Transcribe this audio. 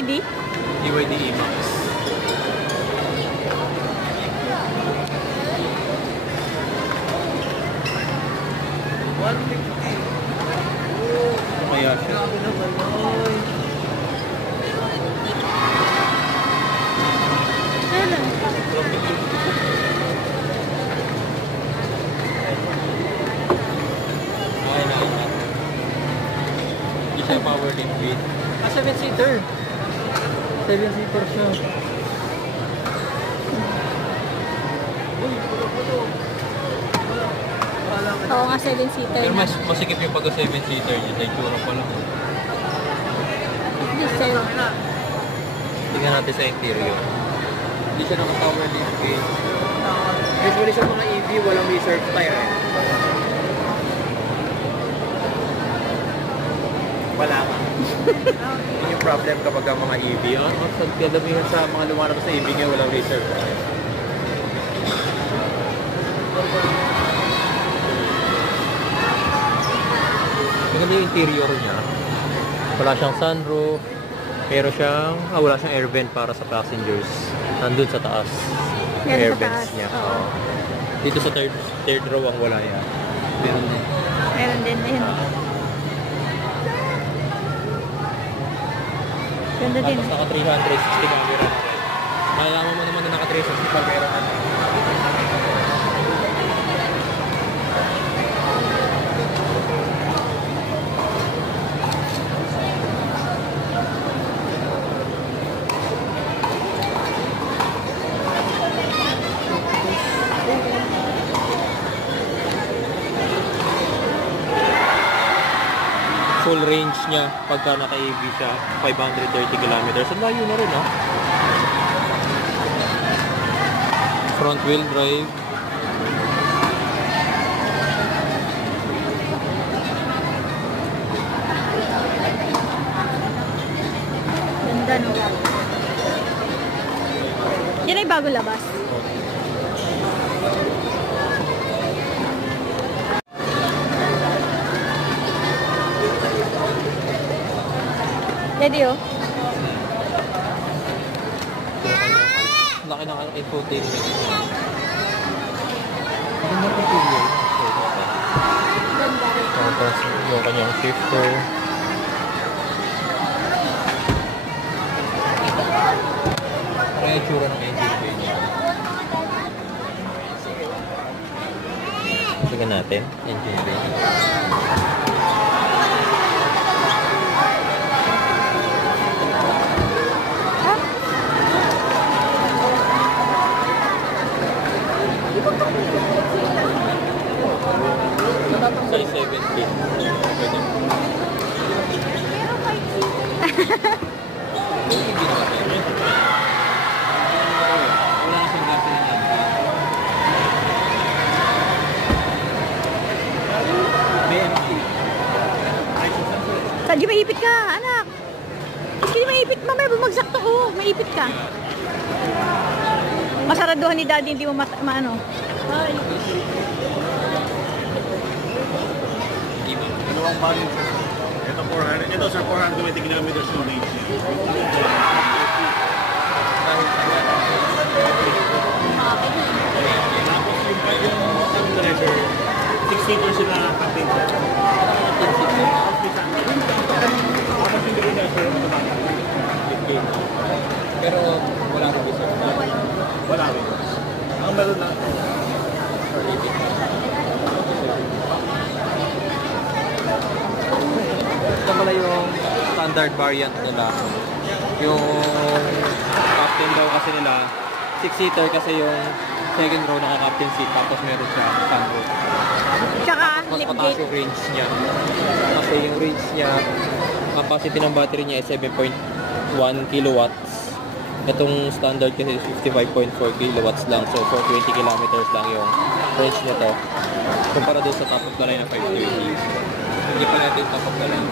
BYD? BYD E-Max. Kaya siya. Hindi siya power liquid. 7-seater. 7-seater siya. Oo nga, 7-seater Pero na. mas masikip yung pagka 7-seater niya. Dahil tsura pa lang. Diesel. Tingnan natin sa interior. Hindi siya naka-power liquid. Usually sa mga EV, walang reserve tire eh. Wala ka. Yun yung problem kapag ang mga EV. Kadamihan sa mga lumalabas sa EV ngayon, walang reserve tire. Maganda yung interior niya. Wala siyang sunroof. Pero wala siyang air vent para sa passengers. Nandun sa taas. Air vents niya. Oo. Dito sa third row ang wala yan. Meron din. Meron din. Ayun. Ganda din. Tapos naka 360 camera. Malalaman mo naman na naka 360 camera na. Full range niya pagka naka-EV siya, 530 kilometers. Ang layo na rin, ha? Front wheel drive. Ganda, no? Yan ay bago labas. Ready, oh. Laki ng infotainment. Ano na ito yun? Ganda rin. Tapos yung kanyang shifter. Kaya yung tsura ng engine bay niya. Tignan natin, engine bay. Size 70. Pwede. Hindi na kaya. Wala na siyang gasolina engine. BMC. Sadyo, maipit ka, anak. Hindi maipit, mamaya bumagsak to, oh. Maipit ka. Masaraduhan ni daddy, hindi mo maano. Ay. Dalawang bagay siya. Ito 400. Ito sir, 420 kilometers yung range niya. Tapos yung driver, 6-seater sila captain sir. Tapos yung driver sir, automatic. Pero wala rin reserve. Wala rin. Ang meron na. Ito pala yung standard variant nila. Yung captain daw kasi nila, 6-seater kasi yung second row naka-captain seat tapos meron siya sunroof. Tsaka, Mas lift mataas gate. yung range niya. Kasi yung range niya, capacity ng battery niya ay 7.1 kilowatts. Itong standard kasi 55.4 kilowatts lang. So, 420 kilometers lang yung range nito. Kumpara doon sa top of the line na 530. Hindi pala ito yung top of the line.